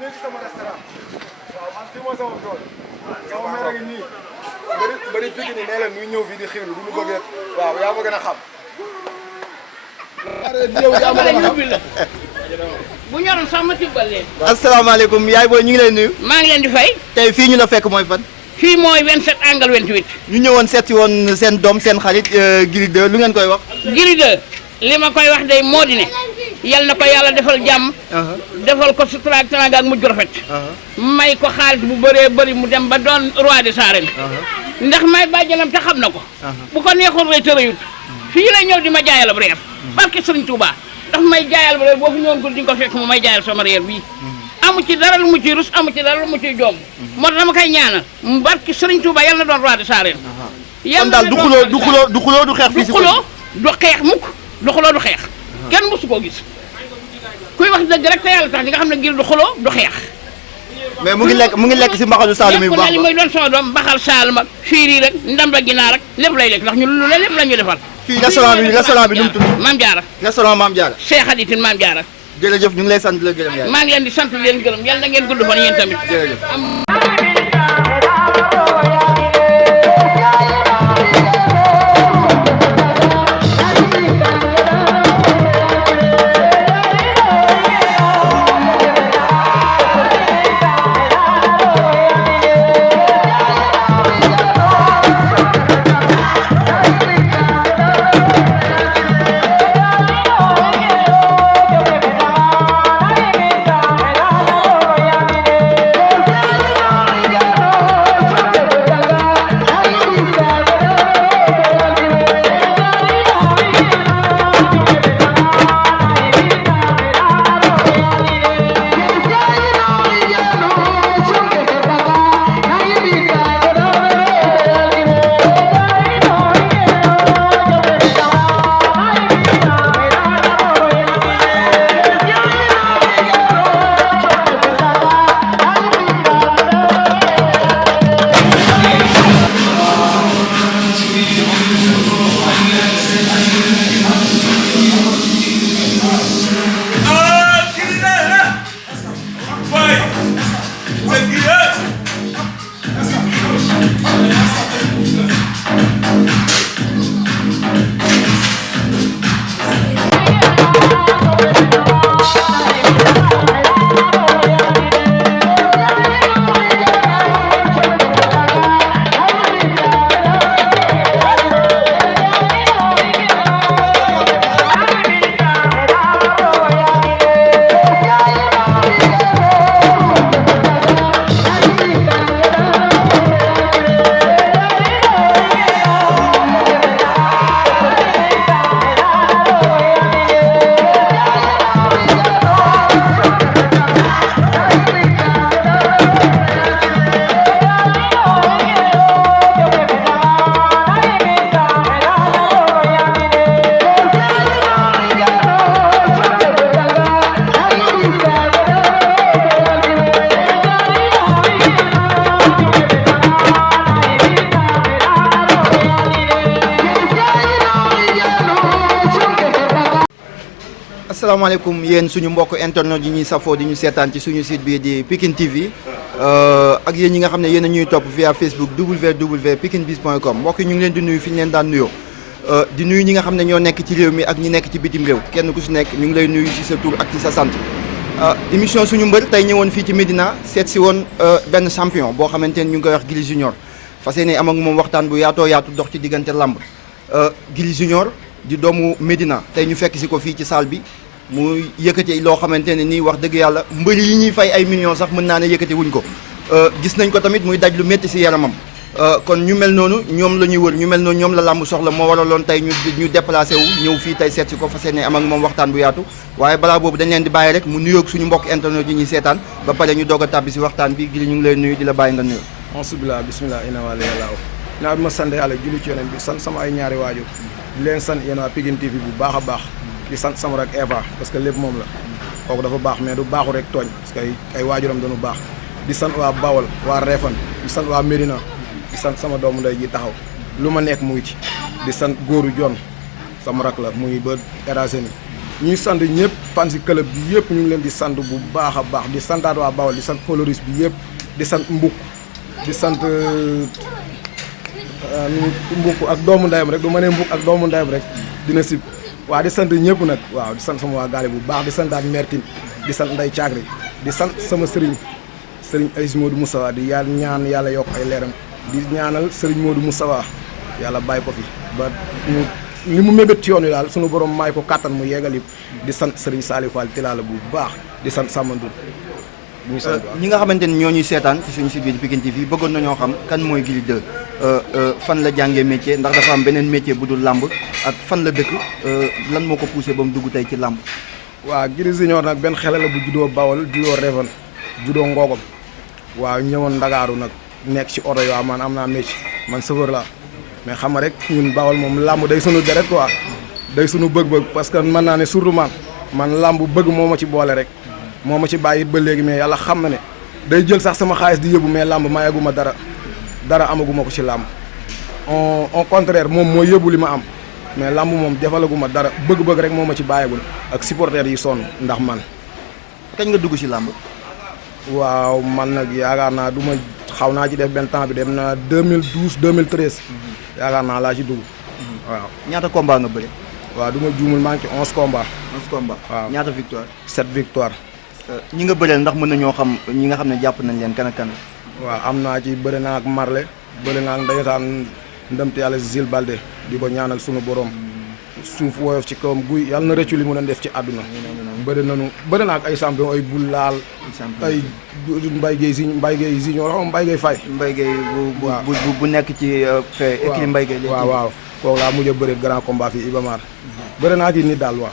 léegi sama restaurant waaw man fii moo sama tool sama mère a ngi nii bëri Pikine nii nee leen muy ñëw fii di xiwlu du ñu bëgg waaw yaa ma gën a xam. bu ñoroon sax ma tibbal leen. asalaamaaleykum yaay booy ñu ngi lay nuyu. maa ngi leen di fay. tey fii ñu la fekk mooy fan. fii mooy 27 angle 28. ñu ñëwoon seeti woon seen doom seen xarit Gris 2 lu ngeen koy wax. Gris 2 li ma koy wax day moo di ne yal na ko yàlla defal jàmm. defal ko sutura ak teraanga ak mujj rafet. may ko xaalis bu bëree bëri mu dem ba doon roi des arènes. ndax may bàjjanam te xam na ko. bu ko neexoon rek tërëyut. fii lay ñëw di ma jaayal ab reer. barke Sëriñ Tuubaa daf may jaayal ba reer boo fi ñëwoon ko di nga ko fekk mu may jaayal sama reer bii. amu ci dara lu mu ciy rus amu ci dara lu mu ciy joom moo tax dama koy ñaanal mu barke Sëriñ Tuubaa yal na doon roi des arènes. kon daal du xuloo du xeex fii si du xuloo du xeex mukk du xuloo du xeex. kenn mosu koo gis kuy wax dëgg rek te yàlla tax di nga xam ne Gris du xuloo du xeex. mais mu ngi lekk si mbaxalu Saalum yi bu baax li muy doon sama doom mbaxal Saalum ak fiiri rek ndam la ginaar rek lépp lay lekk ndax ñu lu lépp la ñu defal. fii restaurant bi nu mu tudd. Maam Jaara. restaurant Maam Jaara. Cheikh Haditin Maam Jaara. jërëjëf ñu ngi lay sant di la gërëm yaay. maa ngi leen di sant leen gërëm yàlla na ngeen gudd fan yéen tamit. jërëjëf. asalaamaaleykum yéen suñu mbokk internet yi ñuy safoo di ñu seetaan ci suñu site bi di Pikine TV ak yéen ñi nga xam ne yéen a ñuy topp via Facebook www.pikinebis.com mbokk yi ñu ngi leen di nuyu fi ñu leen daan nuyoo di nuyu ñi nga xam ne ñoo nekk ci réew mi ak ñi nekk ci bitim réew kenn ku si nekk ñu ngi lay nuyu si sa tur ak ci sa sant émission suñu mbër tey ñëwoon fii ci Médina seet si woon benn champion boo xamante ne ñu ngi koy wax Gris Junior fas yéene am ak moom waxtaan bu yaatoo yaatu dox ci diggante lamb Gris Junior di doomu Médina tey ñu fekk si ko fii ci salle bi mu yëkkati loo xamante ne nii wax dëgg yàlla mbëri yi ñuy fay ay millions sax mën naa ne yëkkati wuñ ko gis nañ ko tamit muy daj lu métti si yaramam kon ñu mel noonu ñoom la ñuy wër ñu mel noonu ñoom la làmb soxla moo waraloon tey ñu déplacé wu ñëw fii tey seet si ko fas yéene am ak moom waxtaan bu yaatu waaye balaa boobu dañ leen di bàyyi rek mu nuyoog suñu mbokk internet yi ñuy seetaan ba pare ñu doog a tàbbi si waxtaan bi Gris ñu ngi lay nuyu di la bàyyi nga nuyu. Alhamdulilah bisimilah ina wala yàlla naa bi ma sant yàlla julli ci yonent bi sant sama ay ñaari waajur di leen sant yéen waa Pikine TV bu baax a baax di sant sama rak Eva parce que lépp moom la kooku dafa baax mais du baaxu rek tooñ parce que ay waajuram dañu baax di sant waa Bawol waa Réfane di sant waa Médina di sant sama doomu ndey ji taxaw lu ma nekk mu ngi ci di sant góoru Jon sama rak la muy ba États-Unis ñuy sant ñëpp fan si club bi yëpp ñu ngi leen di sant bu baax a baax di santaat waa Bawol di sant Poloris bi yëpp di sant Mbuk di sant Mbuk ak doomu ndeyam rek du ma nee Mbuk ak doomu ndeyam rek dina sib waaw di sant ñëpp nag waaw di sant sama waa gaale bu baax di santaat Mertine di sant Ndey Caagri di sant sama sëriñ Aïs Modou Moussawa di yàlla ñaan yàlla yokk ay leeram di ñaanal sëriñ Modou Moussawa yàlla bàyyi ko fi ba li mu mébét ci yoon wi daal sunu borom may ko kàttan mu yeegal yëpp di sant sëriñ Saliou Fall Tilala bu baax di sant Samandour ñi nga xamante ni ñoo ñuy seetaan ci suñu site bi di Pikine TV bëggoon nañoo xam kan mooy Gris 2 fan la jàngee métier ndax dafa am beneen métier bu dul làmb ak fan la dëkk lan moo ko poussé ba mu dugg tey ci làmb. waaw Gris Junior nag benn xale la bu juddoo Bawol juddoo Réfane juddoo Ngogom waaw ñëwoon Ndakaaru nag nekk ci oto yoo man am naa métier man chauffeur laa mais xam nga rek ñun Bawol moom làmb day sunu deret quoi day sunu bëgg-bëgg parce que mën naa ne surtout man làmb bëgg moo ma ci boole rek. moo ma ci bàyyi it ba léegi mais yàlla xam na ne day jël sax sama xaalis di yóbbu mais làmb mayaguma dara amaguma ko ci làmb au contraire moom moo yóbbu li ma am mais làmb moom defalaguma dara bëgg-bëgg rek moo ma ci bàyyagul ak supporters yi sonn ndax man. kañ nga dugg ci làmb. waaw man nag yaakaar naa du ma xaw naa ci def benn temps bi dem na 2012 2013 yaakaar naa laa ci dugg waaw. ñaata combat nga bëri. waaw du ma juumul maa ngi ci 11 combats. 11 combats waaw ñaata victoire. 7 victoire. ñi nga bëreel ndax mën nañoo xam ñi nga xam ne jàpp nañ leen kan ak kan. waaw am naa ci bëri naa ak Marley bëri naa ak ndeysaan ndëmte yàlla Zil Balde di ko ñaanal sunu borom suuf woyof ci kawam guy yàlla na rëccu li mu doon def ci àdduna. bëri naa ak ay champion ay bul laal. ay Mbaye Guèye Junior xam Mbaye Guèye Faye. Mbaye Guèye bu nekk ci fee. écrit Mbaye Guèye waaw kooku laa mujj a bëri grand combat fii Ibamar bëri naa ci nit daal waaw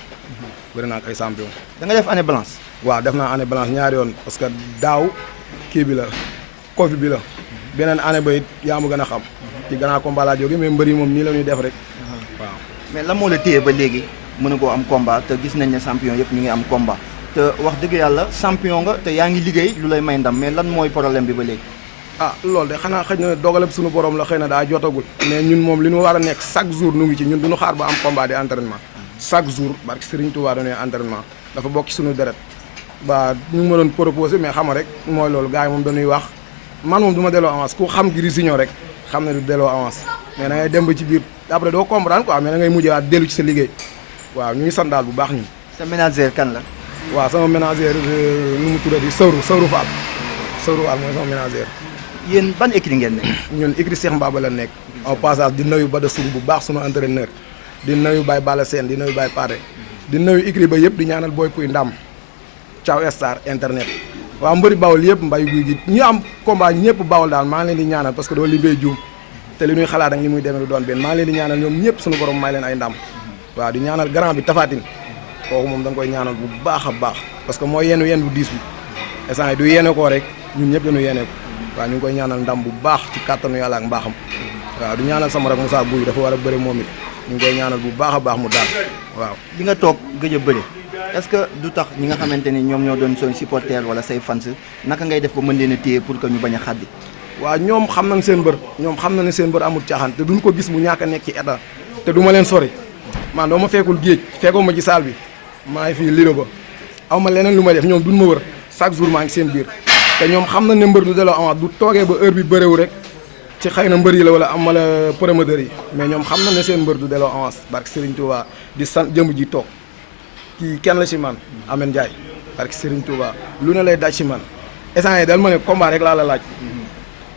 bëri naa ak ay champion. da nga def année blanche. waaw def naa année blanche ñaari yoon parce que daaw kii bi la Covid bi la beneen année ba it yaa ma gën a xam ci grand combat laa jógee mais mbëri moom nii la ñuy def rek waaw. mais lan moo la téye ba léegi mën a koo am combat te gis nañ ne champion yëpp ñu ngi am combat te wax dëgg yàlla champion nga te yaa ngi liggéey lu lay may ndam mais lan mooy problème bi ba léegi. ah loolu de xanaa xëy na dogalab suñu borom la xëy na daa jotagul mais ñun moom li ñu war a nekk chaque jour nu ngi ci ñun duñu xaar ba am combat di entraînement chaque jour barke Serigne Touba dañuy entraînement dafa bokk ci suñu deret ba ñu ngi ma doon proposé mais xam nga rek mooy loolu gars yi moom dañuy wax man moom du ma delloo avance ku xam Gris Junior rek xam ne du delloo avance mais da ngay dem ba ci biir après doo comprendre quoi mais da ngay mujjee waat dellu ci sa liggéey waaw ñu ngi sant daal bu baax ñun. sa ménagère kan la. waaw sama ménagère nu mu tuddati Sawru Fall mooy sama ménagère. yéen ban écrit ngeen nekk. ñun écrit Cheikh Mbaba la nekk. au passage di nuyu Bada Soum bu baax sunu entraîneur di nuyu Baye Bala Sène di nuyu Baye Pare di nuyu écrit ba yëpp di ñaanal Boy Pouy ndam Thiaw Star internet waaw mbëri Bawol yëpp mbay guy gi ñu am combat ñëpp Bawol daal maa ngi leen di ñaanal parce que doo liggéey juum te li ñuy xalaat ak li muy demee du doon benn maa ngi leen di ñaanal ñoom ñëpp suñu borom may leen ay ndam waaw di ñaanal grand bi Tafatine kooku moom da nga koy ñaanal bu baax a baax parce que mooy yenu bu diis bi instant yi du yene koo rek ñun ñëpp dañu yene ko waaw ñu ngi koy ñaanal ndam bu baax ci kàttanu yàlla ak mbaaxam waaw di ñaanal sama rak Moussa Guy dafa war a bëri moom it ñu ngi koy ñaanal bu baax a baax mu daal waaw. li nga toog gëj a bëri est-ce que du tax ñi nga xamante ni ñoom ñoo doon sooy supporter wala say fans naka ngay def ba mën leen a téye pour que ñu bañ a xaddi. waaw ñoom xam nañ seen mbër ñoom xam na ne seen mbër amul caaxaan te duñ ko gis mu ñàkk a nekk ci état te du ma leen sori man doo ma fekkul géej fekkoo ma ci salle bi maa ngi fii lido ba aw ma leneen lu may def ñoom duñ ma wër chaque jour maa ngi seen biir te ñoom xam na ne mbër du delloo avance du toogee ba heure bi bëréewu rek ci xëy na mbër yi la wala am wala promoteur yi mais ñoom xam na ne seen mbër du delloo avance barke Serigne Touba di sant jëmb ji toog kii kenn la ci man Amen Ndiaye barke Serigne Touba lu ne lay daj ci man instant yi dal ma ne combat rek laa la laaj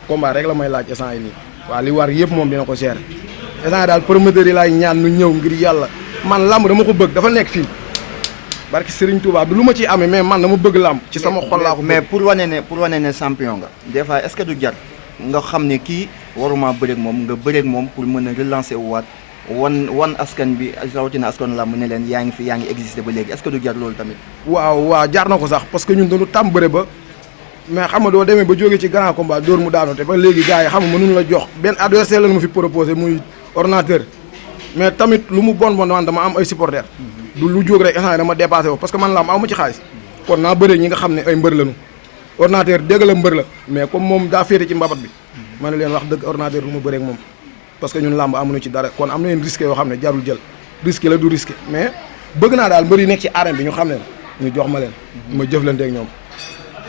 combat rek la may laaj instant yi nii waaw li war yëpp moom dina ko gérer instant yi daal promoteur yi laay ñaan nu ñëw ngir yàlla man lamb dama ko bëgg dafa nekk fii barke Serigne Touba du lu ma ciy amee mais man dama bëgg lamb ci sama xol laa ko mais pour wane ne champion nga des fois est-ce que du jar nga xam ne kii waruma bëreeg moom nga bëreeg moom pour mën a relancer waat wan askan bi rawatina askan la mu ne leen yaa ngi fi yaa ngi existé ba léegi est-ce que du jar loolu tamit. waaw jaar na ko sax parce que ñun dañu tàmm bëre ba mais xam nga doo demee ba jógee ci grand combat dóor mu daanu te ba léegi gars yi xam nga mënuñu la jox benn adversaire la ma fi proposé muy ordinateur mais tamit lu mu bon man dama am ay supporters. du lu jóg rek instant dama dépassé ko parce que man la aw ma ci xaalis kon naa bëree ñi nga xam ne ay mbër lañu ordinateur dégg la mbër la mais comme moom daa féete ci mbabat bi ma ne leen wax dëgg ordinateur du ma bëree ak moom parce que ñun làmb amuñu ci dara kon am na yenn risque yoo xam ne jarul jël risque la du risque mais bëgg naa daal mbër yi nekk ci arène bi ñu xam leen ñu jox ma leen ma jëflanteeg ñoom.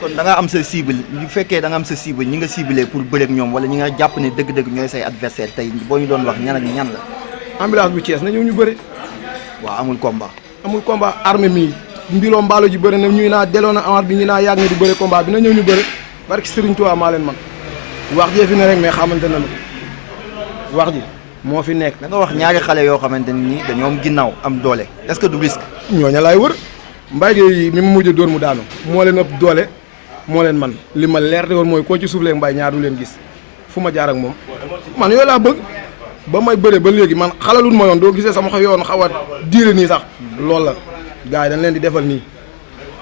kon da nga am sa cible bu fekkee da nga am sa cible ñi nga ciblé pour bëreeg ñoom wala ñi nga jàpp ne dëgg-dëgg ñooy say adversaire tey boo ñu doon wax ñan ak ñan la. ambulance bu Thiès na ñëw ñu bëre. waaw amul combat. amul combat armée mi mbiloo mbaalo ji bëre na ñuy naa delloo na avance bi ñu naa yàgg na di bëre combat bi na ñëw ñu bëre barki Serigne Touba maa leen man wax jee fi ne rek mais xamante na lu wax ji moo fi nekk. da nga wax ñaari xale yoo xamante ni dañoo am ginnaaw am doole est-ce que du risque. ñooña laay wër Mbaye Gueye mi ma mujj dóor mu daanu moo leen ëpp doole moo leen man li ma leer te woon mooy koo ci suuf leeg Mbaye ñaar du leen gis fu ma jaar ak moom man yooyu laa bëgg ba may bëre ba léegi man xalalul ma yoon doo gisee sama yoon xaw a diire nii sax loolu la gars yi dañ leen di defal nii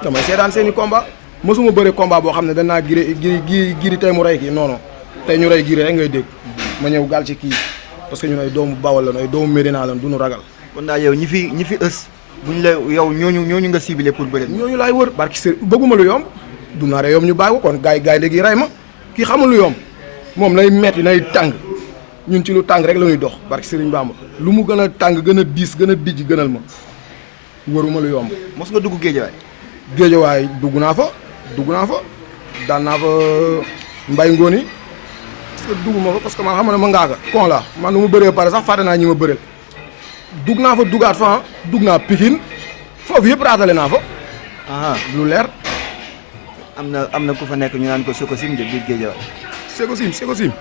damay seetaan seen i combat mosuma bëre combat boo xam ne danaa giri tey mu rey kii non non tey ñu rey giri rek ngay dégg ma ñëw gal ci kii parce que ñun ay doomu Bawol lan ay doomu Médina lan du ñu ragal. kon daal yow ñi fi ës buñ la yow ñooñu nga ciblé pour bëre. ñooñu laay wër barki sër bëgguma lu yomb du naare yomb ñu bàyyi ko kon gaay léegi rey ma kii xamul lu yomb moom nay metti nay tàng ñun ci lu tàng rek la ñuy dox barki Sëriñ Bamba lu mu gën a tàng gën a diis gën a dijj gënal ma wëruma lu yomb. mos nga dugg géejawaay. géejawaay dugg naa fa daan naa fa mbay ngooni parce que dugg ma fa parce que man xam ne ma ngaaga kon la man nu mu bëree pare sax fàtte naa ñi ma bëreel dugg naa fa duggaat fa dugg naa Pikine foofu yëpp raatale naa fa. lu leer. am na ku fa nekk ñu naan ko Sococim de biir géejawaay. Sococim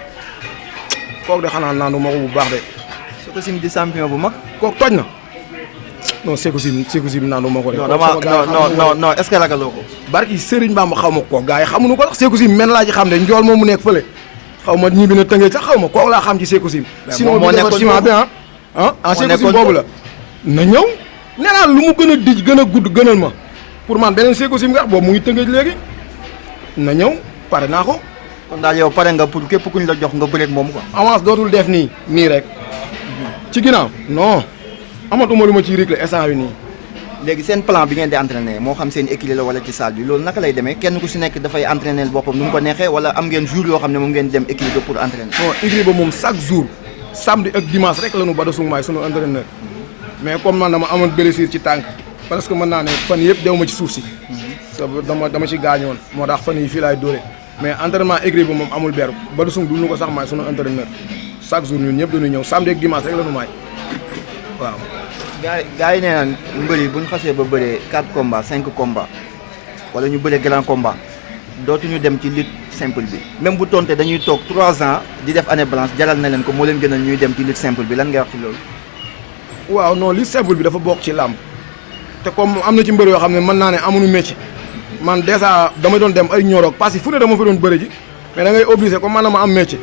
kooku de xanaa naanu ma ko bu baax de. Sococim di champion bu mag. kooku toj na non Sococim naanu ma ko de. non est-ce que ragaloo ko. barki Serigne Bamba xaw ma ko gars yi xamuñu ko sax Sococim men laa ci xam de njool moom mu nekk fële xaw ma ñibbi na tëngee sax xaw ma kooku laa xam ci Sococim. sinon moo nekkoon ciment bi Sococim boobu la. na ñëw nee naa lu mu gën a dij gën a gudd gënal ma pour man beneen Sococim nga boobu mu ngi tëngee léegi na ñëw pare naa ko. kon daal yow pare nga pour képp kuñ la jox nga bëreeg moom quoi. avance dootul def nii rek ci ginnaaw non amatuma lu ma ciy réglé instant bi nii. léegi seen plan bi ngeen di entraîner moo xam seen équilibre la wala ci salle bi loolu naka lay demee kenn ku si nekk dafay entraîner boppam nu mu ko neexee wala am ngeen jour yoo xam ne moom ngeen dem équilibre pour entraîner. non équilibre moom chaque jour samedi ak dimanche rek la ñu ba sunu maay sunu entraîneur mais comme man dama amoon blessure ci tànk parce que mën naa ne fan yëpp dew ma ci suuf si. dama ci gaañoon moo tax fan yi fii laay dóore mais entraînement équilibre moom amul beru ba sunu du ñu ko sax maay sunu entraîneur chaque jour ñun ñëpp dañuy ñëw samedi ak dimanche rek la ñu maay waaw. gaa yi nee naan mbër yi bu ñu xasee ba bëree 4 combats 5 combats wala ñu bëree grand combat dootuñu dem ci lutte simple bi même bu tonte dañuy toog 3 ans di def année blanche jaral na leen ko moo leen gënal ñuy dem ci lutte simple bi lan ngay wax ci loolu. waaw non lutte simple bi dafa bokk ci làmb te comme am na ci mbër yoo xam ne mën naa ne amuñu métier man dèjà dama doon dem ay ñoroog parce que fu ne dama fa doon bëri ji mais da ngay obligé comme man na ma am métier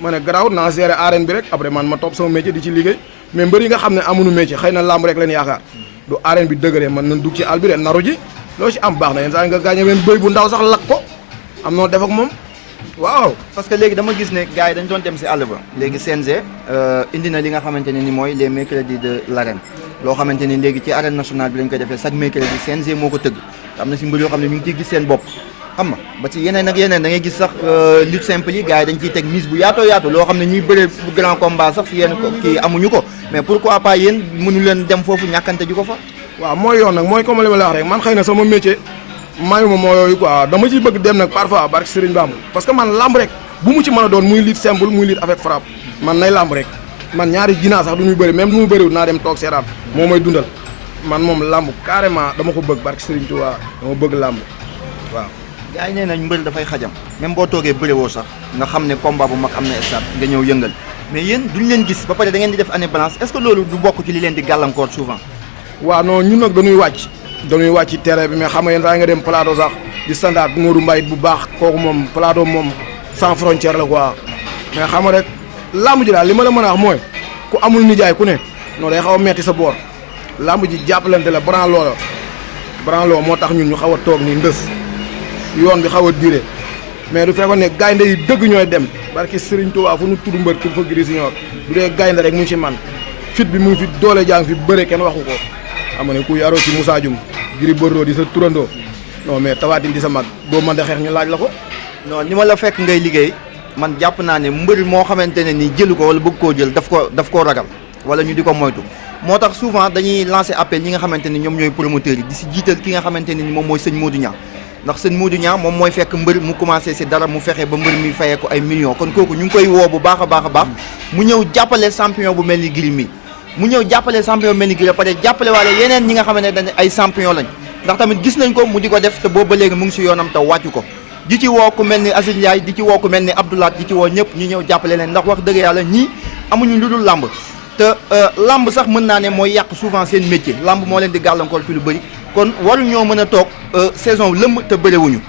ma ne garaaw naa gérer arène bi rek après man ma topp sama métier di ci liggéey mais mbër yi nga xam ne amuñu métier xëy na làmb rek leen yaakaar du arène bi dëgëree man nañ dugg ci àll bi de naru ji loo ci am baax na yenn saa nga gaañe leen bëy bu ndaw sax lakk ko am noo def ak moom waaw. parce que léegi dama gis ne gars yi dañ doon dem si àll ba léegi CNG indi na li nga xamante ne ni mooy les mercredis de l'arène loo xamante ni léegi ci arène nationale bi lañ koy defee chaque mercredi CNG moo ko tëgg am na si mbër yoo xam ne ñu ngi ciy gis seen bopp xam nga ba ci yeneen ak yeneen da ngay gis sax lutte simple yi gars yi dañ ciy teg mise bu yaatoo yaatu loo xam ne ñuy bëree bu grand combat sax si yenn kii amuñu ko mais pourquoi pas yéen mënu leen dem foofu ñàkkante ji ko fa. waaw mooy yoon nag mooy comme li ma la wax rek man xëy na sama métier mayuma moo yooyu quoi dama ciy bëgg dem nag parfois barke Serigne Bamba parce que man lamb rek bu mu ci mën a doon muy lutte simple muy lutte avec frappe man nay lamb rek man ñaari ginnaaw sax du ñuy bëri même du mu bëriwul naa dem toog seetaan moo may dundal man moom lamb carrément dama ko bëgg barke Serigne Touba dama bëgg lamb waaw. gars yi nee nañ mbër dafay xajam même boo toogee bëriwoo sax nga xam ne combat bu mag am na stade nga ñëw yëngal mais yéen duñ leen gis ba pare da ngeen di def année blanche est-ce que loolu du bokk ci li leen di gàllankoor souvent. waaw non ñun nag dañuy wàcc ci terrain bi mais xam nga yéen saa nga dem plateau sax di standard Modou Mbaye bu baax kooku moom plateau moom sans frontière la quoi mais xam nga rek lamb ji daal li ma la mën a wax mooy ku amul nijaay ku ne non day xaw a metti sa boor lamb ji jàppalante la branloo moo tax ñun ñu xaw a toog nii ndës yoon bi xaw a diire mais du fekkoon ne gaynde yi dëgg ñooy dem barki Serigne Touba fu ñu tudd mbër kil fa giri siñor du dee gaynde rek mu ngi ci man fit bi mu ngi fi doole jàng fi bëre kenn waxu ko xam nga ne ku yaroo ci Moussa Dioum Gris Bordeaux di sa turandoo non mais Tapha Tine di sa mag boo mën de xeex ñu laaj la ko. non ni ma la fekk ngay liggéey man jàpp naa ne mbër moo xamante ne ni jëlu ko wala bëgg koo jël daf koo ragal wala ñu di ko moytu moo tax souvent dañuy lancer appel ñi nga xamante ni ñoom ñooy promoteurs yi di si jiital ki nga xamante ni moom mooy sëñ Modou Niang ndax sëñ Modou Niang moom mooy fekk mbër mu commencé si dara mu fexe ba mbër mi fayee ko ay millions kon kooku ñu ngi koy woo bu baax a baax mu ñëw jàppale champion bu mel ni Gris mi mu ñëw jàppale champion bu mel ni Gris ba pare jàppale waale yeneen ñi nga xamante ne dañ ay champion lañ ndax tamit gis nañ ko mu di ko def te boobu ba léegi mu ngi si yoonam te wàccu ko di ci woo ku mel ni Aziz Ndiaye di ci woo ku mel ni Abdoulaye di ci woo ñëpp ñu ñëw jàppale leen ndax wax dëgg yàlla ñii amuñu lu dul làmb te làmb sax mën naa ne mooy yàq souvent seen métier làmb moo leen di gàllankoor fi lu bëri kon waruñoo mën a toog saison lëmm te bëriwuñu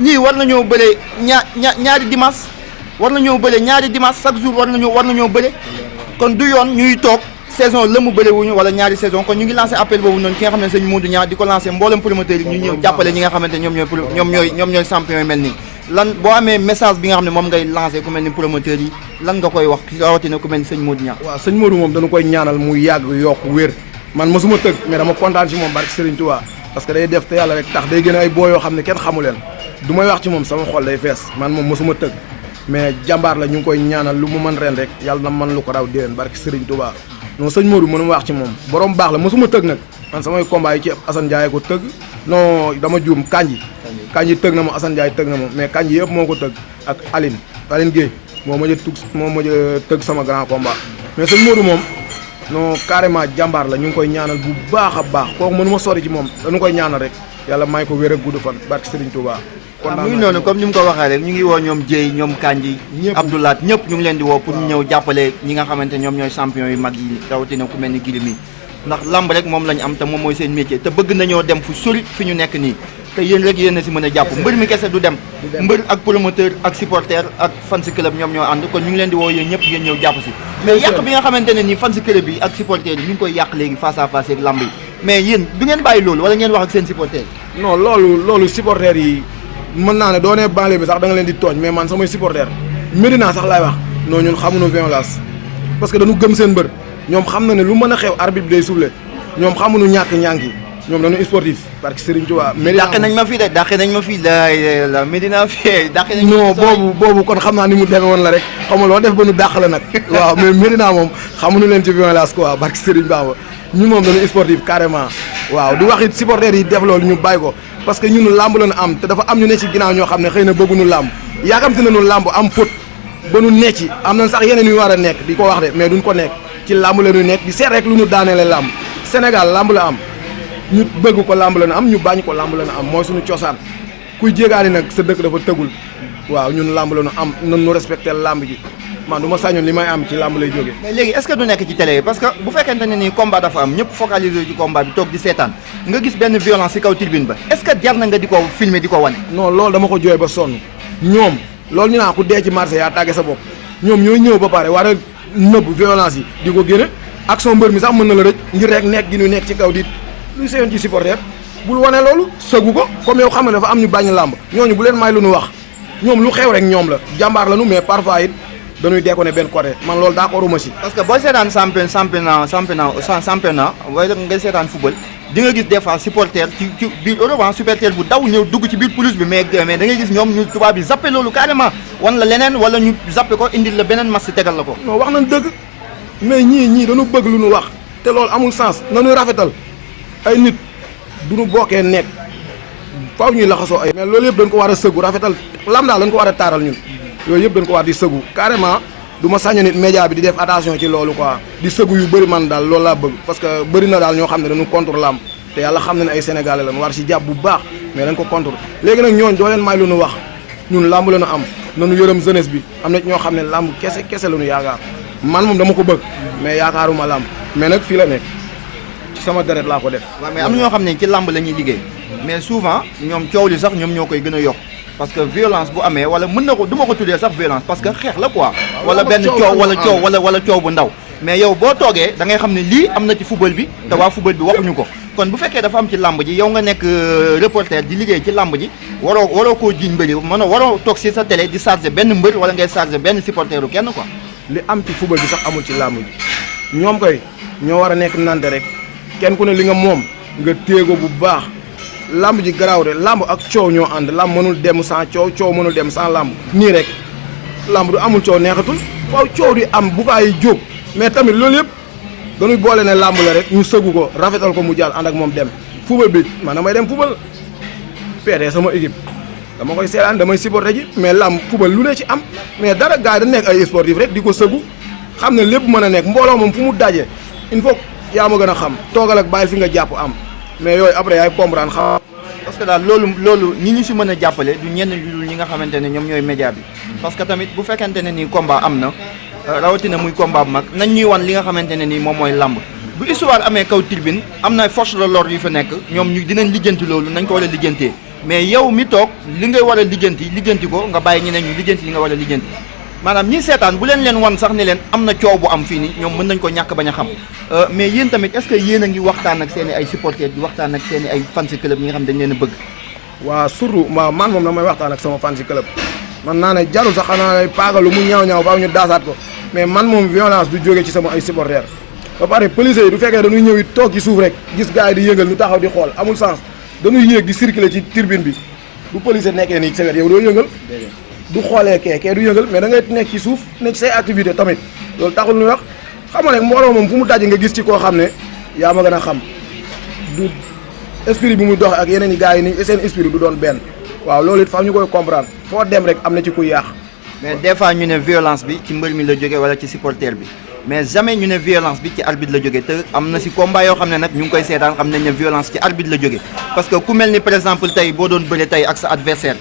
ñii war nañoo bëre ñaari dimanche war nañoo bëre ñaari dimanche chaque jour war nañoo bëre kon du yoon ñuy toog saison lëmm bëriwuñu wala ñaari saison kon ñu ngi lancé appel boobu noonu ki nga xam ne sëñ Modou Niang di ko lancé mboolem promoteur yi ñu ñëw jàppale ñi nga xamante ñoom ñooy champion yi mel nii lan boo amee message bi nga xam ne moom ngay lancé ku mel ni promoteur yi lan nga koy wax rawatina ku mel ni sëñ Modou Niang. waaw sëñ Modou moom dañu koy ñaanal muy yàgg yokk wér man mosuma tëgg mais dama kontaan ci moom barke Serigne Touba parce que day def te yàlla rek tax day gën ay boo yoo xam ne kenn xamu leen du may wax ci moom sama xol day fees man moom mosuma tëgg mais jàmbaar la ñu ngi koy ñaanal lu mu mën ren rek yàlla na man lu ko raw déwén barke Serigne Touba non sëñ Modou mënuma wax ci moom borom baax la mosuma tëgg nag man samay combat yi ci Assane Ndiaye ko tëgg non dama juum Kanji tëgg na ma Assane Ndiaye tëgg na ma mais Kanji yëpp moo ko tëgg ak Aline Gueye moo ma tëgg sama grand combat mais sëñ Modou moom non carrément jàmbaar la ñu ngi koy ñaanal bu baax a baax kooku mënuma sori ci moom dañu koy ñaanal rek yàlla may ko wér ak gudd fan barke Serigne Touba mu ngi noonu comme ni mu ko waxee rek ñu ngi woo ñoom Dieye ñoom Kanji Abdoulaye ñëpp ñu ngi leen di woo pour ñu ñëw jàppale ñi nga xamante ñoom ñooy champion yu mag yi rawatina ku mel ni Gris mi ndax lamb rek moom lañu am te moom mooy seen métier te bëgg nañoo dem fu sori fi ñu nekk nii te yéen rek yéen a si mën a jàpp mbër mi kese du dem mbër ak promoteur ak supporter ak fans club ñoom ñoo ànd kon ñu ngi leen di woo yéen ñëpp ngeen ñëw jàpp si mais yàq bi nga xamante ne nii fans club yi ak supporter yi ñu ngi koy yàq léegi face à face ak lamb yi mais yéen du ngeen bàyyi loolu wala ngeen wax ak seen supporter yi non loolu supporter yi mën naa ne doonee banlieue bi sax da nga leen di tooñ mais man samay supporter Médina sax laay wax non ñun xamuñu violence parce que dañu gëm seen mbër ñoom xam na ne lu mën a xew arbitre bi day soufflé ñoom xamuñu ñàkk ñànki ñoom dañu sportif parce que Serigne Touba dàqe nañ ma fii la Médina fii dàqe nañ non boobu kon xam naa ni mu demee woon la rek xam nga loo def ba nu dàq la nag waaw mais Médina moom xamuñu leen ci violence quoi parce que Serigne Bamba ñu moom dañu sportif carrément waaw di wax it supporters yi def loolu ñu bàyyi ko parce que ñun làmb la ñu am te dafa am ñu ne ci ginnaaw ñoo xam ne xëy na bëgguñu làmb yaakamte nañu làmb am faute ba nu nekk ci am nañ sax yeneen yu war a nekk di ko wax de mais duñ ko nekk ci làmb la ñu nekk di seet rek lu ñu daaneele làmb Sénégal làmb la am ñu bëgg ko làmb la ñu am ñu bañ ko làmb la ñu am mooy suñu cosaan kuy jéegaani nag sa dëkk dafa tëgul waaw ñun làmb la ñu am nan ñu respecté làmb ji man du ma sañoon li may am ci làmb lay jógee. mais léegi est-ce que du nekk ci télé yi parce que bu fekkente ne nii combat dafa am ñëpp focaliser ci combat bi toog di seetaan nga gis benn violence ci kaw tribune ba est-ce que jar na nga di ko filmer di ko wane. non loolu dama ko jooy ba sonn ñoom loolu ñu naa ku dee ci marché yaa tàgge sa bopp ñoom ñooy ñëw ba pare war a nëbb violence yi di ko génne action mbër mi sax mën na la rëj ngir rek nekk gi ñu nekk ci kaw di luy seyoon ci supporter bul wane loolu sëggu ko comme yow xam nga dafa am ñu bañ làmb ñooñu bu leen may lu ñu wax ñoom lu xew rek ñoom la jàmbaar lañu mais parfois it dañuy déconné benn côté man loolu d'accorduma ci parce que boo seetaan championnat wala nga seetaan football di nga gis des fois supporter ci biir Europe supporter bu daw ñëw dugg ci biir pelouse bi mais da ngay gis ñoom ñu tubaab bi zappé loolu carrément wan la leneen wala ñu zappé ko indil la beneen match tegal la ko. non wax nañ dëgg mais ñii dañu bëgg lu ñu wax te loolu amul sens nañuy rafetal ay nit duñu bokkee nekk faaw ñuy laxasoo ay mais loolu yëpp dañ ko war a sëggu rafetal lam daal dañ ko war a taaral ñun yooyu yëpp dañ ko war di sëggu carrément du ma saño nit média bi di def attention ci loolu quoi di sëggu yu bëri man daal loolu laa bëgg parce que bëri na daal ñoo xam ne dañu contre lamb te yàlla xam na ne ay sénégalais lañ war si jàpp bu baax mais dañ ko contre léegi nag ñooñ doo leen may lu ñu wax ñun lamb la ñu am nañu yërëm jeunesse bi am na ñoo xam ne lamb kese la ñu yaakaar man moom dama ko bëgg mais yaakaaruma lamb mais nag fii la nekk ci sama deret laa ko def. waaw mais am na ñoo xam ne ci lamb la ñuy liggéey mais souvent ñoom coow li sax ñoom ñoo koy gën a yokk parce que violence bu amee wala mën na ko du ma ko tuddee sax violence parce que xeex la quoi wala benn coow wala coow bu ndaw mais yow boo toogee da ngay xam ne lii am na ci football bi te waa football bi waxuñu ko kon bu fekkee dafa am ci lamb ji yow nga nekk reporter di liggéey ci lamb ji waroo koo jiñ mbëri waroo toog si sa télé di charger benn mbër wala ngay charger benn supporteru kenn quoi. li am ci football bi sax amul ci lamb ji ñoom koy ñoo war a nekk nante rek kenn ku ne li nga moom nga téego bu baax lamb ji garaaw de lamb ak coow ñoo ànd lamb mënul dem sans coow mënul dem sans lamb nii rek lamb du amul coow neexatul faaw coow di am bu gaa yi jóg mais tamit loolu yëpp dañuy boole ne làmb la rek ñu sëggu ko rafetal ko mu jàll ànd ak moom dem football bi man damay dem football peete sama équipe dama koy seetaan damay supporter ji mais làmb football lu ne ci am mais dara gars yi da nekk ay sportif rek di ko sëggu xam ne lépp mën a nekk mbooloo moom fu mu daje il faut yaa ma gën a xam toogal ak bàyyil fi nga jàpp am mais yooyu après yaay comprendre xam. parce que daal loolu ñi ñu si mën a jàppale du ñenn ñu ñi nga xamante ne ñoom ñooy média bi parce que tamit bu fekkente ne nii combat am na rawatina muy combat bu mag nañ ñuy wan li nga xamante ne nii moom mooy làmb bu histoire amee kaw tribune am na force de l'ordre yu fa nekk ñoom ñu dinañ lijjanti loolu nañ ko war a lijjantee mais yow mi toog li ngay war a lijjanti ko nga bàyyi ñeneen ñu lijjanti li nga war a lijjanti maanaam ñi seetaan bu leen wan sax ne leen am na coow bu am fii nii ñoom mën nañ ko ñàkk bañ a xam mais yéen tamit est-ce que yéen a ngi waxtaan ak seen i ay supporters di waxtaan ak seen i ay fans club ñi nga xam dañ leen a bëgg waaw surtout man moom damay waxtaan ak sama fans club man naa ne jarul sax xanaa paagalu mu ñaaw faaw ñu daasaat ko mais man moom violence du jóge ci sama ay supporters ba pare police yi du fekkee dañuy ñëw it toog ci suuf rek gis gars yi di yëngal ñu taxaw di xool amul sens dañuy yéeg di circuler ci tribune bi bu police nekkee nii ci sa wet yow doo yëngal du xoolee kee du yëngal mais da ngay nekk ci suuf nekk ci say activité tamit loolu taxul ñu wax xam nga ne mbooloo moom fu mu daje nga gis ci koo xam ne yaa ma gën a xam du esprit bi muy doxe ak yeneen i gars yi ni seen esprit du doon benn waaw loolu it fa ñu koy comprendre foo dem rek am na ci kuy yàq mais des fois ñu ne violence bi ci mbër mi la jóge wala ci supporter bi mais jamais ñu ne violence bi ci arbitre la jóge te am na si combat yoo xam ne nag ñu ngi koy seetaan xam nañ ne violence ci arbitre la jóge parce que ku mel ni par exemple tey boo doon bëre tey ak sa adversaire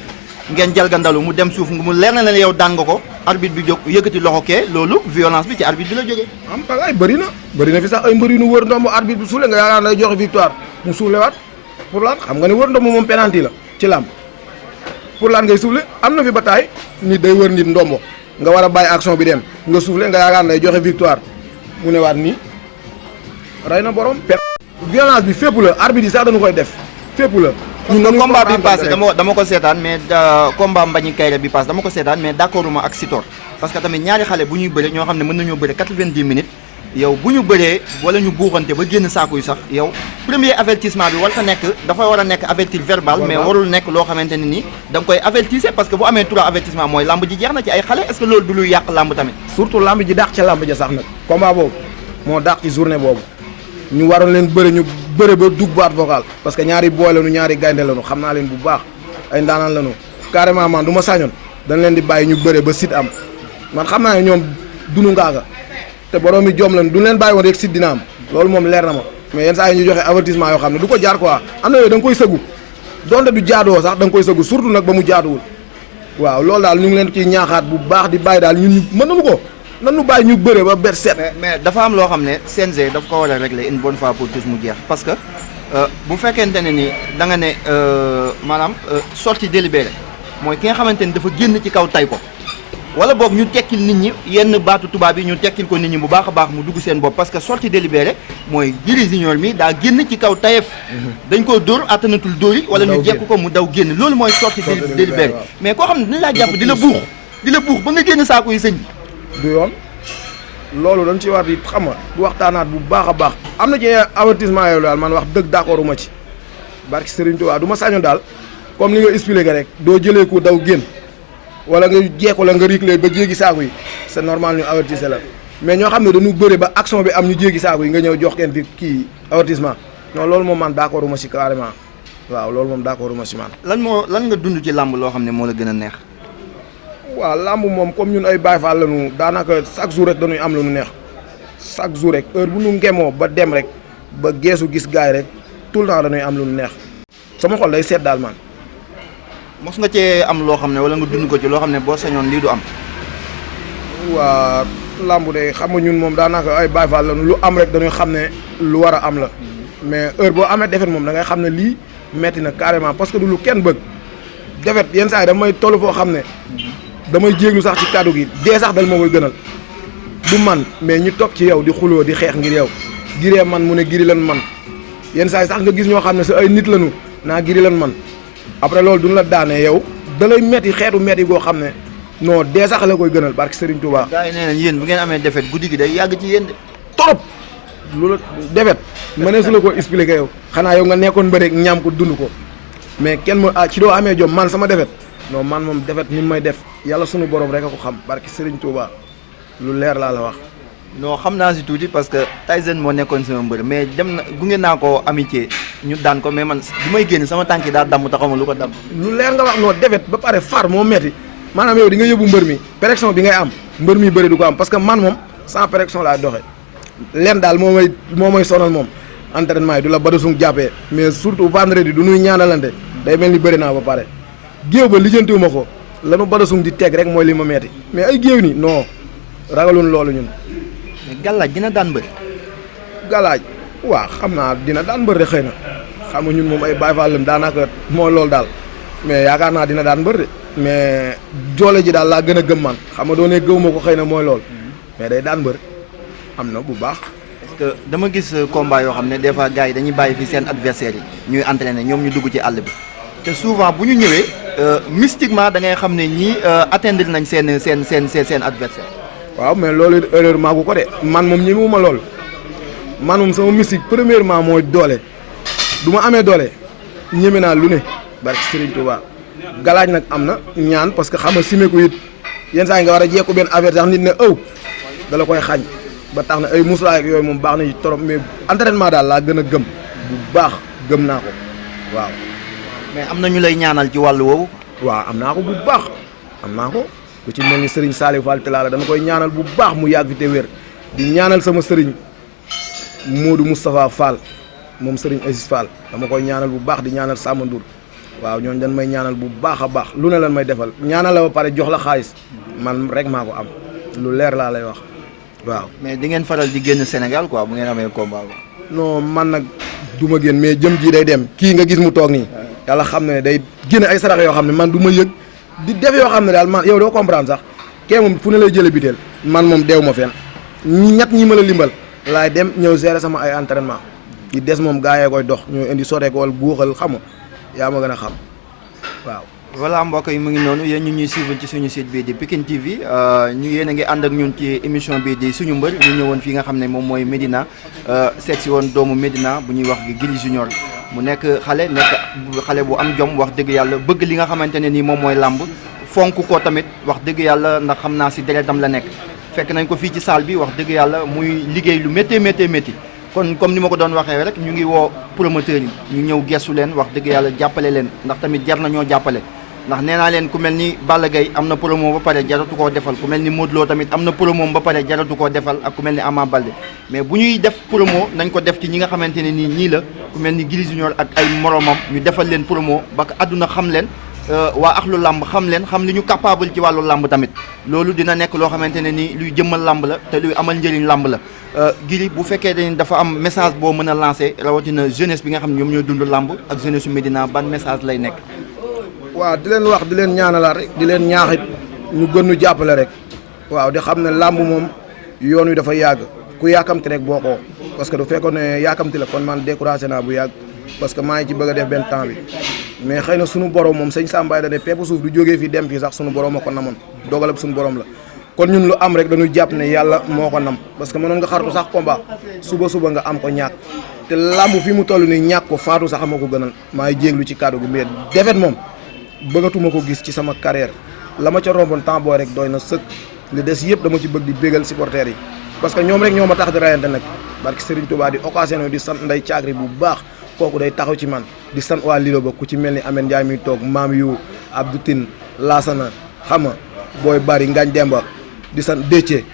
ngeen jalgandalu mu dem suuf mu leer na leen yow daan nga ko arbitre bi jóg yëkkati loxo kee loolu violence bi ci arbitre bi la jóge am pagaay bëri na fi sax ay mbër yu nu wër ndomb arbitre bi suule nga yaakaar day joxe victoire mu suulewaat pour lan xam nga ne wër ndomb moom penalty la ci làmb pour lan ngay suufle am na fi bataay nit day wër nit ndombo nga war a bàyyi action bi dem nga suufle nga yaakaar day joxe victoire mu ne waat nii rey na borom violence bi fépp la arbitre yi sax dañu koy def fépp la parce que combat bi passé dama ko seetaan mais combat Mbagnick Kaïré bi passé dama ko seetaan mais d'accorduma ak Sitor parce que tamit ñaari xale bu ñuy bëre ñoo xam ne mën nañoo bëre 90 minutes yow bu ñu bëree wala ñu buuxante ba génn saako yu sax yow premier avertissement bi war ta nekk dafa war a nekk avertir verbal mais warul nekk loo xamante ne ni da nga koy avertir parce que bu amee 3 avertissement mooy lamb ji jeex na ci ay xale est-ce que loolu du luy yàq lamb tamit surtout lamb ji dàq ca lamb ja sax nag combat boobu moo dàq ci journée boobu ñu waroon leen bëre ba dugg baat vocal parce que ñaari booy lañu ñaari gaynde lañu xam naa leen bu baax ay ndaanaan lañu carrément man du ma sañoon dañ leen di bàyyi ñu bëre ba sit am man xam naa ne ñoom dunu ngaaga te borom mi jom lañu du leen bàyyi woon rek sit dina am loolu moom leer na ma mais yenn saa yi ñu joxe avertissement yoo xam ne du ko jaar quoi am na yooyu da nga koy sëggu donte du jaadoo sax da nga koy sëggu surtout nag ba mu jaaduwul waaw loolu daal ñu ngi leen ciy ñaaxaat bu baax di bàyyi daal ñun mën nañu ko nan nu bàyyi ñu bëre ba bet set mais dafa am loo xam ne CNG daf ko war a régler une bonne fois pour tous mu jeex parce que bu fekkente ne ni da nga ne maanaam sortie délibérée mooy ki nga xamante ni dafa génn ci kaw tay ko wala boog ñu tekkil nit ñi yenn baatu tubaab yi ñu tekkil ko nit ñi bu baax a baax mu dugg seen bopp parce que sortie délibérée mooy Gris Junior mi daa génn ci kaw tayef dañ ko dóor attanatul dóor yi wala ñu jekk ko mu daw génn loolu mooy sortie délibérée mais koo xam ne dañ laa jàpp di la buux ba nga génn saako yi sëñ bi du yoon loolu dañ ci war di xam nga du waxtaanaat bu baax a baax am na ci avertissement yooyu daal man wax dëgg d'accord uma ci barki Serigne Touba du ma sañoon daal comme li nga expliqué rek doo jëlee ko daw génn wala nga jeeko la nga réglé ba jéegi saako yi c'est normal ñu avertissé la mais ñoo xam ne dañu bëre ba action bi am ñu jéegi saako yi nga ñëw jox kenn di kii avertissement non loolu moom man d'accord uma ci carrément waaw loolu moom d'accord uma ci man. lan nga dund ci làmb loo xam ne moo la gën a neex. waaw lamb moom comme ñun ay Baye Fall lañu daanaka chaque jour rek dañuy am lu nu neex chaque jour rek heure bu nu ngemoo ba dem rek ba geesu gis gaay rek tout le temps dañuy am lu nu neex sama xol day seet daal man. mos nga cee am loo xam ne wala nga dund ko ci loo xam ne boo sañoon lii du am. waa lamb de xam nga ñun moom daanaka ay Baye Fall lañu lu am rek dañuy xam ne lu war a am la mais heure boo amee defet moom da ngay xam ne lii metti na carrément parce que du lu kenn bëgg defet yenn saa yi damay toll foo xam ne. damay jéeglu sax ci kàddu gi dee sax dal moo koy gënal du man mais ñu toog ci yow di xuloo di xeex ngir yow giree man mu ne giri lan man yenn saa yi sax nga gis ñoo xam ne sa ay nit lañu naa giri lan man après loolu duñu la daanee yow da lay metti xeetu metti goo xam ne non dee sax la koy gënal barke Serigne Touba. gars yi nee nañ yéen bu ngeen amee defet guddi gi day yàgg ci yéen de. trop lu la defet mënee su la ko expliquer yow xanaa yow nga nekkoon ba rek ñaam ko dund ko mais kenn ma ci doo amee jom man sama defet non man moom defet ni may def yàlla sunu borom rek a ko xam barki Serigne Touba lu leer laa la wax non xam naa si tuuti parce que Tyson moo nekkoon sama mbër mais dem na gunge naa ko amitié ñu daan ko mais man bu may génn sama tànk yi daa damm taxaw ma lu ko damm. lu leer nga wax noo defet ba pare far moo metti maanaam yow di nga yóbbu mbër mi pression bi ngay am mbër mi bëri du ko am parce que man moom sans pression laa doxe leen daal moo may sonal moom entraînement yi du la Badasung jàppee mais surtout vendredi du ñuy ñaanalante day mel ni bëri naa ba pare géew ba lijjantiwu ma ko lanu Badasung di teg rek mooy li ma metti mais ay géew ni non ragaloon loolu ñun. mais gàllaaj dina daan mbër. galaaj waaw xam naa dina daan mbër de xëy na xam nga ñun moom ay Baay Faal daanaka mooy loolu daal mais yaakaar naa dina daan mbër de mais joole ji daal laa gën a gëm man xam nga doo ne gëw ma ko xëy na mooy lool mais day daan mbër am na bu baax. parce que dama gis combat yoo xam ne des fois gars yi dañuy bàyyi fi seen adversaire yi ñuy entraîner ñoom ñu dugg ci àll bi te souvent bu ñu ñëwee mystiquement da ngay xam ne ñii atteindre nañ seen adversaire. waaw mais loolu erreur maa ko de man moom ñemewuma lool man moom sama mystique premièrement mooy doole du ma amee doole ñeme naa lu ne barke Serigne Touba galaaj nag am na ñaan parce que xam nga simeeku it yenn saa yi nga war a jeeku benn affaire sax nit ne ëw dala koy xañ ba tax na ay muslaay ak yooyu moom baax na ci trop mais entraînement daal laa gën a gëm bu baax gëm naa ko waaw. mais am na ñu lay ñaanal ci wàllu woowu. waaw am naa ko bu baax am naa ko ku ci mel ni Serigne Saliou Fall Tilala dama koy ñaanal bu baax mu yàgg fi te wér di ñaanal sama Serigne Modou Moustapha Fall moom Serigne Aziz Fall dama koy ñaanal bu baax di ñaanal Samba Ndour waaw ñooñu dañ may ñaanal bu baax a baax lu ne lan may defal ñaanal la ba pare jox la xaalis man rek maa ko am lu leer laa lay wax waaw. mais di ngeen faral di génn Sénégal quoi bu ngeen amee combat ba. non man nag du ma génn mais jëm ji day dem kii nga gis mu toog nii yàlla xam ne day génne ay sarax yoo xam ne man du ma yëg di def yoo xam ne daal man yow doo comprendre sax kee moom fu ne lay jëlee biteel man moom deew ma fenn ñi ma la limbal laay dem ñëw gérer sama ay entraînement yi des moom gaa yee koy dox ñoo indi sote ko wala guuxal xam nga yaa ma gën a xam waaw. voilà mbokk yi mu ngi noonu yéen ñu ñuy suivre ci suñu site bii di Pikine TV ñu yéen a ngi ànd ak ñun ci émission bii di suñu mbër ñu ñëwoon fii nga xam ne moom mooy Médina seet si woon doomu Médina bu ñuy wax Gris Junior mu nekk xale bu am jom wax dëgg yàlla bëgg li nga xamante ne nii moom mooy làmb fonk ko tamit wax dëgg yàlla ndax xam naa si deretam la nekk fekk nañ ko fii ci salle bi wax dëgg yàlla muy liggéey lu métti kon comme ni ma ko doon waxee rek ñu ngi woo promoteurs yi ñu ñëw gestu leen wax dëgg yàlla jàppale leen ndax tamit jar na ñoo jàppale ndax nee naa leen ku mel ni Balla Gaye am na promo ba pare jaratu koo defal ku mel ni Modou Lo tamit am na promo ba pare jaratu koo defal ak ku mel ni Ama Baldé mais bu ñuy def promo nañ ko def ci ñi nga xamante ne nii ñii la ku mel ni Gris Junior ak ay moromam ñu defal leen promo ba àdduna xam leen waa axlu làmb xam leen xam li ñu capable ci wàllu làmb tamit loolu dina nekk loo xamante ne nii luy jëmmal làmb la te luy amal njëriñ làmb la Gris bu fekkee dañ dafa am message boo mën a lancé rawatina jeunesse bi nga xam ne ñoom ñoo dund làmb ak jeunesse su Médina ban message lay nekk. waaw di leen wax di leen ñaanalaat rek di leen ñaaxit ñu gën ñu jàppale rek waaw di xam ne làmb moom yoon wi dafa yàgg ku yàkkamti rek boo ko parce que du fekkoon ne yàkkamti la kon man découragé naa bu yàgg parce que maa ngi ci bëgg a def benn temps bi mais xëy na sunu borom moom sëñ Sambaay da ne pepp suuf du jógee fii dem fii sax sunu borom a ko namoon dogalab sunu borom la kon ñun lu am rek dañuy jàpp ne yàlla moo ko nam parce que mënoon nga xartu sax combat suba nga am ko ñàkk te làmb fi mu toll nii ñàkk ko faatu sax moo ko gënal maa ngi jéeglu ci kàddu gi mais defet moom bëggatuma ko gis ci sama carrière la ma ca romboon temps booy rek doy na sëkk li des yëpp dama ci bëgg di bégal supporters yi parce que ñoom rek ñoo ma tax di rayante nag barki Serigne Touba di occasion di sant Ndeye Thiagri bu baax kooku day taxaw ci man di sant waa Lilo ba ku ci mel ni Amène Ndiaye mi toog maam yu Abdou Tine Laasana xam nga booy bari Ngañ Demba di sant Déthié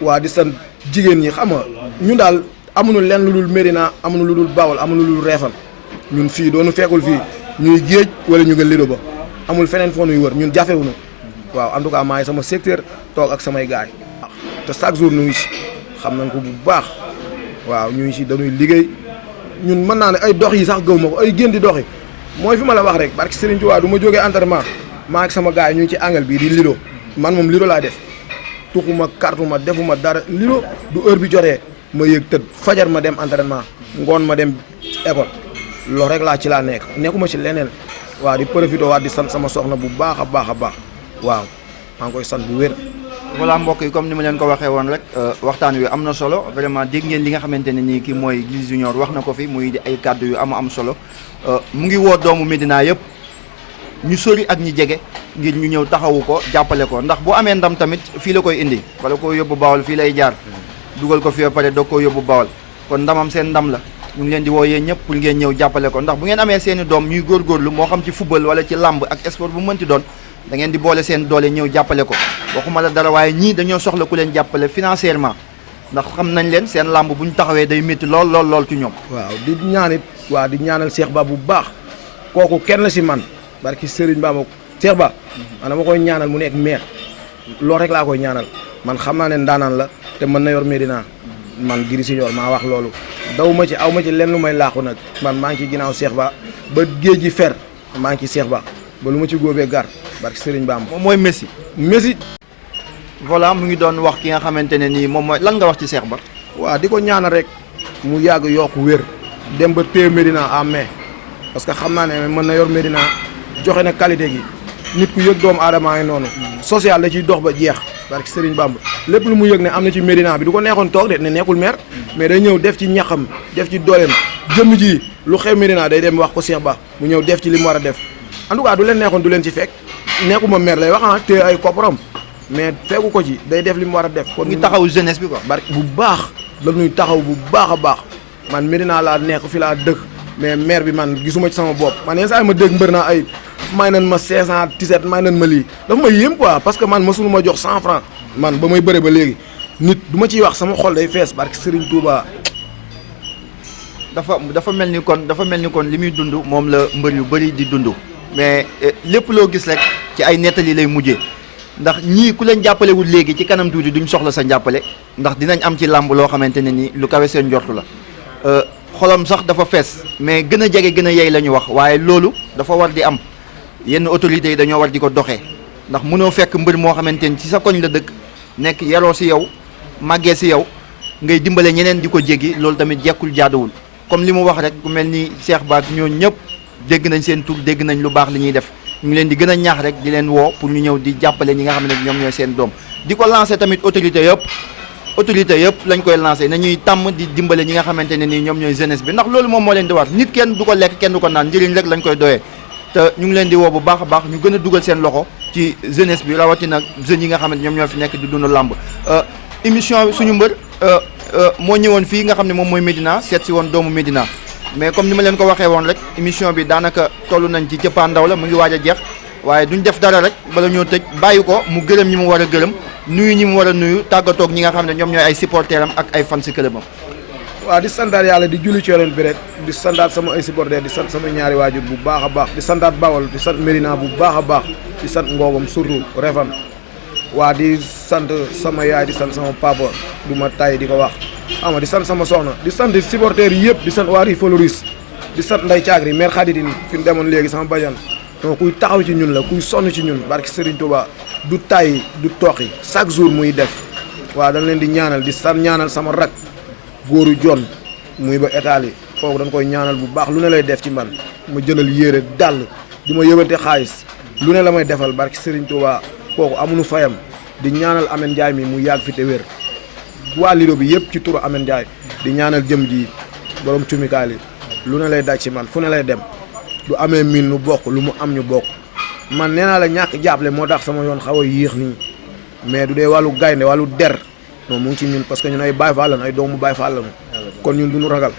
waa di sant jigéen ñi xam nga ñun daal amuñu lenn lu dul Médina amuñu lu dul Bawol amuñu lu dul Réfan ñun fii doonu fekkul fii ñuy géej wala ñu nga Lilo ba amul feneen foo nuy wër ñun jafewuñu waaw en tout cas maay sama secteur toog ak samay gaay te chaque jour ñu ngi si xam nañ ko bu baax waaw ñu ngi si dañuy liggéey ñun mën naa ne ay dox yi sax gëw ma ko ay génn di doxi mooy fi ma la wax rek barki Serigne Touba du ma jógee entraînement maa ak sama gaay ñu ngi ci angle bii di Lilo man moom Lilo laa def tuxuma kartuma defuma dara Lilo du heure bi jotee ma yëg tëdd fajar ma dem entraînement ngoon ma dem école loolu rek laa ci laa nekk nekkuma ci leneen waaw di profité waat di sant sama soxna bu baax a baax waaw maa ngi koy sant bu wér. voilà mbokk yi comme ni ma leen ko waxee woon rek waxtaan wi am na solo vraiment dégg ngeen li nga xamante ne nii kii mooy Gris Junior wax na ko fi muy ay kàddu yu am solo mu ngi woo doomu Médina yëpp ñu sori ak ñi jege ngir ñu ñëw taxawu ko jàppale ko ndax bu amee ndam tamit fii la koy indi wala koo yóbbu Bawol fii lay jaar dugal ko fi ba pare doog koo yóbbu Bawol kon ndamam seen ndam la ñu ngi leen di woo yéen ñëpp pour ngeen ñëw jàppale ko ndax bu ngeen amee seeni doom ñuy góorgóorlu moo xam ci football wala ci làmb ak sport bu mënti doon da ngeen di boole seen doole ñëw jàppale ko waxuma la dara waaye ñii dañoo soxla ku leen jàppale financièrement ndax xam nañ leen seen làmb bu ñu taxawee day métti lool ci ñoom. waaw di ñaanit waaw di ñaanal Cheikh Ba bu baax kooku kenn la si man barki Serigne Ba ma Cheikh Ba man dama koy ñaanal mu nekk maire loolu rek laa koy ñaanal man xam naa ne ndaanaan la te mën na yor Médina man Gris Junior maa wax loolu daw ma ci aw ma ci lenn lu may laaxu nag man maa ngi ci ginnaaw Cheikh Ba ba géej gi fer maa ngi ci Cheikh Ba ba lu ma ci góobee gar barki Serigne Ba moom mooy Messi. voilà mu ngi doon wax ki nga xamante ne nii moom mooy lan nga wax ci Cheikh Ba. waaw di ko ñaanal rek mu yàgg yokk wér dem ba téye Médina en mai parce que xam naa ne mën na yor Médina joxe na qualité gi nit ku yëg doomu aadama ngi noonu social da ciy dox ba jeex barki Serigne Bamba lépp lu mu yëg ne am na ci Médina bi du ko neexoon toog de ne nekkul maire mais day ñëw def ci ñaxam def ci dooleem jëmm ji lu xew Médina day dem wax ko Cheikh Ba mu ñëw def ci li mu war a def en tout cas du leen neexoon du leen ci fekk nekkuma maire lay wax téye ay kopparam mais fekku ko ci day def li mu war a def. kon ñu taxaw jeunesse bi quoi. barki bu baax la ñuy taxaw bu baax a baax man Médina laa nekk fi laa dëkk mais maire bi man gisuma ci sama bopp man yenn saa yi ma dégg mbër naa ay may nan ma 517 may nan ma lii dafa ma yéem quoi parce que man mësulu ma jox 100 francs man ba may bëre ba léegi nit du ma ciy wax sama xol day fees barki Serigne Touba. dafa mel ni kon li muy dund moom la mbër yu bëri di dund mais lépp loo gis rek ci ay nettali lay mujjee. ndax ñii ku leen jàppalewul léegi ci kanam tuuti duñ soxla sa njàppale ndax dinañ am ci làmb loo xamante ne nii lu kawe seen njortu la xolam sax dafa fees mais gën a jege gën a yey la ñu wax waaye loolu dafa war di am yenn autorités yi dañoo war di ko doxee ndax mënoo fekk mbër moo xamante ni ci sa koñ la dëkk nekk yaroo si yow màggee si yow ngay dimbale ñeneen di ko jéggi loolu tamit jekkul jaaduwul comme li mu wax rek ku mel ni Cheikh Ba ñooñu ñëpp dégg nañ seen tur dégg nañ lu baax li ñuy def ñu ngi leen di gën a ñaax rek di leen woo pour ñu ñëw di jàppale ñi nga xam ne ñoom ñooy seen doom di ko lancé tamit autorité yëpp lañ koy lancé nañuy tàmm di dimbale ñi nga xamante ne nii ñoom ñooy jeunesse bi ndax loolu moom moo leen di war nit kenn du ko lekk kenn du ko naan njëriñ rek lañ koy doyee te ñu ngi leen di woo bu baax a baax ñu gën a dugal seen loxo ci jeunesse bi rawatina jeunes yi nga xam ne ñoom ñoo fi nekk di dund làmb émission bi suñu mbër moo ñëwoon fii nga xam ne moom mooy Médina seet si woon doomu Médina mais comme ni ma leen ko waxee woon rek émission bi daanaka toll nañ ci cëppaandaw la mu ngi waaj a jeex waaye duñ def dara rek bala ñoo tëj bàyyi ko mu gërëm ñi mu war a gërëm nuyu ñi mu war a nuyu tàggatoog ñi nga xam ne ñoom ñooy ay supporteram ak ay fan si këlëbam. waaw di santaat yàlla di julli ci Yonent bi rek di santaat sama ay supporter di sant sama ñaari waajur bu baax a baax di santaat Bawol di sant Médina bu baax a baax di sant Ngogom surtout Refan waa di sant sama yaay di sant sama papa du ma tay di ko wax ama di sant sama soxna di sant supporters yi yëpp di sant waa Ri Foloris di sant Ndeye Thiagri maire Khadidine fi mu demoon léegi sama bajan donc kuy taxaw ci ñun la kuy sonn ci ñun barki Serigne Touba du tay du toxi chaque jour muy def waaw dañ leen di ñaanal di sant ñaanal sama rak góoru jon muy ba Italie kooku dañ koy ñaanal bu baax lu ne lay def ci man ma jëndal yére dàll di ma yëbante xaalis lu ne la may defal barki Serigne Touba kooku amuñu fayam di ñaanal Amen Ndiaye mi mu yàgg fi te wér waa Lido bi yëpp ci turu Amen Ndiaye di ñaanal jëm ji borom cumikaali lu ne lay daj ci man fu ne lay dem du amee miin nu bokk lu mu am ñu bokk man nee naa la ñàkk jàppale moo tax sama yoon xaw a yéex nii mais du dee wàllu gaynde wàllu der non mu ngi ci ñun parce que ñun ay Baay Faal lañu ay doomu Baay Faal lañu kon ñun duñu ragal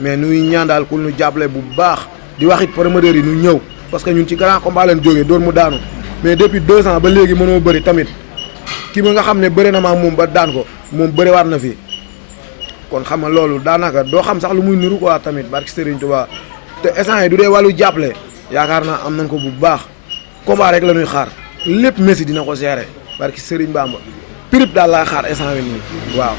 mais nuy ñaan daal ku ñu jàppale bu baax di wax it promoteurs yi ñu ñëw parce que ñun ci grand combat lañ jógee doon mu daanu mais depuis 2 ans ba léegi mënoo bëri tamit ki ma nga xam ne bëri na maa moom ba daan ko moom bëriwaat na fi kon xam nga loolu daanaka doo xam sax lu muy niru quoi tamit barki Serigne Touba te instant yi du dee wàllu jàppale yaakaar naa am nañ ko bu baax combat rek la ñuy xaar lépp Messi dina ko gérer barki Serigne Bamba prip daal laa xaar instant bi nii waaw.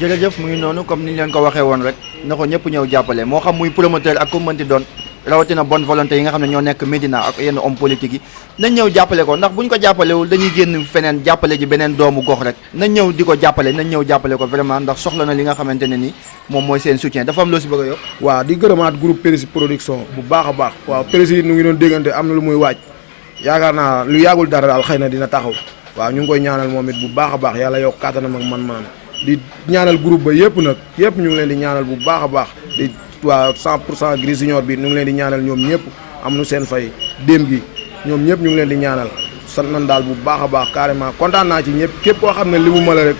jërëjëf mu ngi noonu comme ni ñu leen ko waxee woon rek na ko ñëpp ñëw jàppale moo xam muy promoteur ak ku mënti doon rawatina bonne volonté yi nga xam ne ñoo nekk Médina ak yenn homme politique yi nañ ñëw jàppale ko ndax buñ ko jàppalewul dañuy génn feneen jàppale ji beneen doomu gox rek nañ ñëw di ko jàppale nañ ñëw jàppale ko vraiment ndax soxla na li nga xamante ne ni moom mooy seen soutien dafa am loo si bëgg a yokk. waaw di gërëmaat groupe Périssi production bu baax a baax waaw Périssi nu ngi doon déggante am na lu muy waaj yaakaar naa lu yàggul dara daal xëy na dina taxaw waaw ñu ngi koy ñaanal moom it bu baax a baax yàlla yokk kàttanam ak man-man di ñaanal groupe ba yëpp nag yëpp ñu ngi leen di ñaanal bu baax a baax di waaw 100% Gris Junior bi ñu ngi leen di ñaanal ñoom ñëpp am nu seen fay déem gi ñoom ñëpp ñu ngi leen di ñaanal sant nañ daal bu baax a baax carrément kontaan naa ci ñëpp képp koo xam ne li mu ma la rek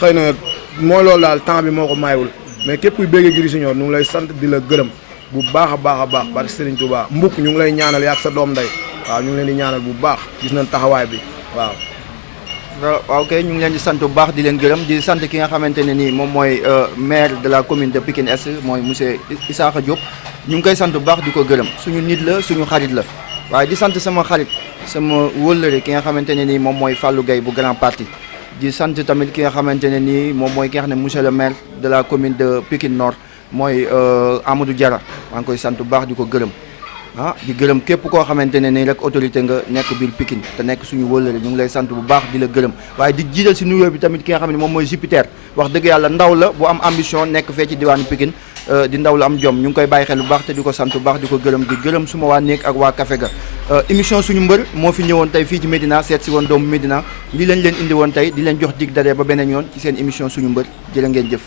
xëy na mooy loolu daal temps bi moo ko maywul mais képp kuy béggee Gris Junior ñu ngi lay sant di la gërëm bu baax a baax a baax barke Serigne Touba mbukk ñu ngi lay ñaanal yaak sa doom nday waaw ñu ngi leen di ñaanal bu baax gis nañ taxawaay bi waaw. waaw kay ñu ngi leen di sant bu baax di leen gërëm di sant ki nga xamante ne nii moom mooy maire de la commune de Pikine Est mooy monsieur Issakha Diop ñu ngi koy sant bu baax di ko gërëm suñu nit la suñu xarit la waaye di sant sama xarit sama wëllëre ki nga xamante ne nii moom mooy Fallou Gueye bu grand parti di sant tamit ki nga xamante ne nii moom mooy ki nga xam ne monsieur le maire de la commune de Pikine Nord mooy Amadou Diarra maa ngi koy sant bu baax di ko gërëm di gërëm képp koo xamante ne nii rek autorité nga nekk biir Pikine te nekk suñu wëllëre ñu ngi lay sant bu baax di la gërëm waaye di jiital si nuyoo bi tamit ki nga xam ne moom mooy Jupiter wax dëgg yàlla ndaw la bu am ambition nekk fee ci diwaanu Pikine di ndaw la am jom ñu ngi koy bàyyi xel bu baax te di ko sant bu baax di ko gërëm di gërëm suma waa néeg ak waa café ga émission suñu mbër moo fi ñëwoon tey fii ci Médina seet si woon doomu Médina lii lañ leen indi woon tey di leen jox dig daje ba beneen yoon ci seen émission suñu mbër jërë ngeen jëf.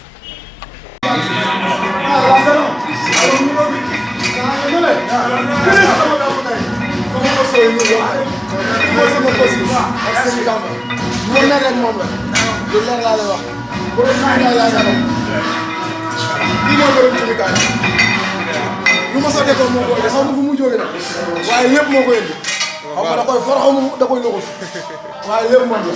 lu ma sa defoon moo koy xaw ma fu mu jógee nag waaye lépp moo koy indi xaw ma da koy for xaw ma da koy luxus waaye lépp moom la